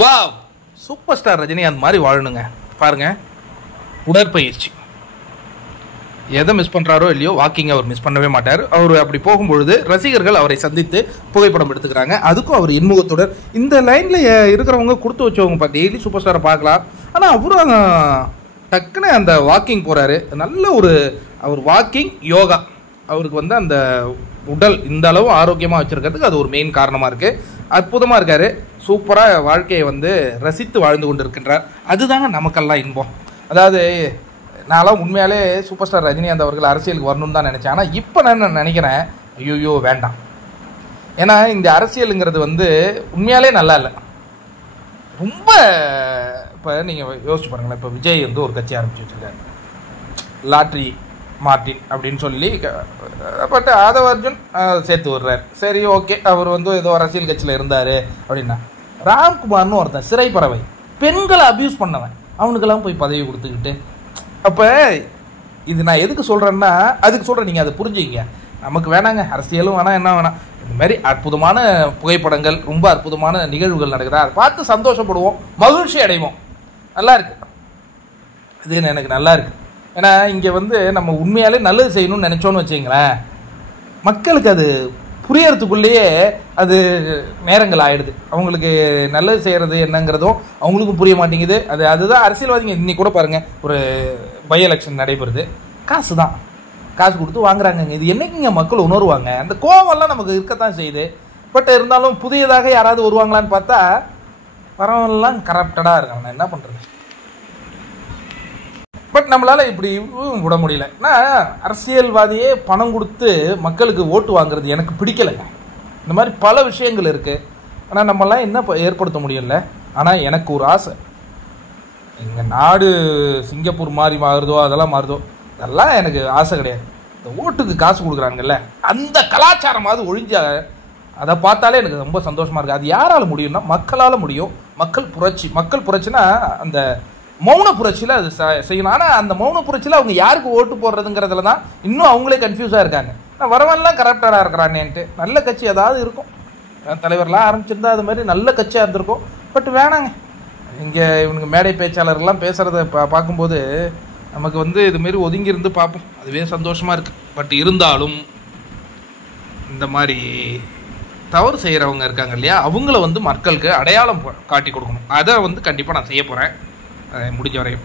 Wow, super star Rajinikanth மாதிரி வாழணுங்க. பாருங்க, உடற்பயிற்சி எதை மிஸ் பண்ணுறாரோ இல்லையோ, வாக்கிங் அவர் மிஸ் பண்ணவே மாட்டார். அவர் அப்படி போகும்பொழுது ரசிகர்கள் அவரை சந்தித்து புகைப்படம் எடுத்துக்கிறாங்க. அதுக்கும் அவர் இன்முகத்துடன் இந்த லைனில் இருக்கிறவங்க கொடுத்து வச்சவங்க டெய்லி சூப்பர் ஸ்டாரை பார்க்கலாம். ஆனால் அவரும் டக்குன்னு அந்த வாக்கிங் போகிறாரு. நல்ல ஒரு அவர் வாக்கிங் யோகா அவருக்கு வந்து அந்த உடல் இந்த அளவு ஆரோக்கியமாக வச்சுருக்கிறதுக்கு அது ஒரு மெயின் காரணமாக இருக்குது. அற்புதமாக இருக்கார். சூப்பராக வாழ்க்கையை வந்து ரசித்து வாழ்ந்து கொண்டு இருக்கின்றார். அதுதாங்க நமக்கெல்லாம் இன்பம். அதாவது நான்லாம் உண்மையாலே சூப்பர் ஸ்டார் ரஜினிகாந்த் அவர்கள் அரசியலுக்கு வரணும்னு தான் நினச்சேன். ஆனால் இப்போ நான் நினைக்கிறேன், ஐயோ வேண்டாம். ஏன்னா இந்த அரசியலுங்கிறது வந்து உண்மையாலே நல்லா இல்லை. ரொம்ப இப்போ நீங்கள் யோசிச்சு பாருங்களேன். இப்போ விஜய் வந்து ஒரு கட்சி ஆரம்பிச்சு வச்சுருக்காரு, லாட்ரி மார்டின் அப்படின்னு சொல்லி. பட் ஆதவ அர்ஜுன் சேர்த்து விடுறாரு. சரி, ஓகே, அவர் வந்து ஏதோ அரசியல் கட்சியில் இருந்தார் அப்படின்னா. ராம்குமார்னு ஒருத்தன் சிறை பறவை, பெண்களை அப்யூஸ் பண்ணவன், அவனுக்கெல்லாம் போய் பதவி கொடுத்துக்கிட்டு. அப்போ இது நான் எதுக்கு சொல்கிறேன்னா, அதுக்கு சொல்கிறேன், நீங்கள் அதை புரிஞ்சுக்கிங்க. நமக்கு வேணாங்க, அரசியலும் வேணாம், என்ன வேணாம். இந்த மாதிரி அற்புதமான புகைப்படங்கள், ரொம்ப அற்புதமான நிகழ்வுகள் நடக்குதா, அதை பார்த்து சந்தோஷப்படுவோம், மகிழ்ச்சி அடைவோம். நல்லா இருக்கு, இது எனக்கு நல்லா இருக்கு. ஏன்னா இங்கே வந்து நம்ம உண்மையாலே நல்லது செய்யணும்னு நினச்சோன்னு வச்சுங்களேன், மக்களுக்கு அது புரியறதுக்குள்ளேயே அது நேரங்கள் ஆகிடுது. அவங்களுக்கு நல்லது செய்கிறது என்னங்கிறதும் அவங்களுக்கும் புரிய மாட்டேங்குது. அதுதான் அரசியல்வாதிங்க. இன்னைக்கு கூட பாருங்கள், ஒரு பை எலெக்ஷன் நடைபெறுது, காசு தான், காசு கொடுத்து வாங்குறாங்க. இது என்னைக்குங்க மக்கள் உணர்வாங்க? அந்த கோவம்லாம் நமக்கு இருக்கத்தான் செய்யுது. பட் இருந்தாலும் புதியதாக யாராவது வருவாங்களான்னு பார்த்தா வரவெல்லாம் கரப்டடாக இருக்காங்க. நான் என்ன பண்ணுறது? பட் நம்மளால் இப்படி விட முடியல. நான் அரசியல்வாதியே பணம் கொடுத்து மக்களுக்கு ஓட்டு வாங்குறது எனக்கு பிடிக்கலைங்க. இந்த மாதிரி பல விஷயங்கள் இருக்குது. ஆனால் நம்மளாம் என்ன ஏற்படுத்த முடியல. ஆனால் எனக்கு ஒரு ஆசை, எங்கள் நாடு சிங்கப்பூர் மாதிரி மாறுதோ, அதெல்லாம் மாறுதோ, அதெல்லாம் எனக்கு ஆசை கிடையாது. இந்த ஓட்டுக்கு காசு கொடுக்குறாங்கல்ல, அந்த கலாச்சாரமாவது ஒழிஞ்ச அதை பார்த்தாலே எனக்கு ரொம்ப சந்தோஷமாக இருக்குது. அது யாரால் முடியும்னா மக்களால் முடியும். மக்கள் புரட்சினா அந்த மௌன புரட்சியில் அது செய்யணும். ஆனால் அந்த மௌன புரட்சியில் அவங்க யாருக்கு ஓட்டு போடுறதுங்கிறதுல தான் இன்னும் அவங்களே கன்ஃபியூஸாக இருக்காங்க. வரவெல்லாம் கரப்டடாக இருக்கிறானேன்ட்டு. நல்ல கட்சி ஏதாவது இருக்கும், தலைவர்லாம் ஆரம்பிச்சிருந்தா அது மாதிரி நல்ல கட்சியாக இருந்திருக்கும். பட் வேணாங்க, இங்கே இவனுக்கு மேடை பேச்சாளர்கள்லாம் பேசுகிறத பார்க்கும்போது நமக்கு வந்து இதுமாரி ஒதுங்கி இருந்து பார்ப்போம், அதுவே சந்தோஷமாக இருக்குது. பட் இருந்தாலும் இந்த மாதிரி தவறு செய்கிறவங்க இருக்காங்க இல்லையா, அவங்கள வந்து மக்களுக்கு அடையாளம் காட்டி கொடுக்கணும். அதை வந்து கண்டிப்பாக நான் செய்ய போகிறேன் முடிஞ்ச வரையும்.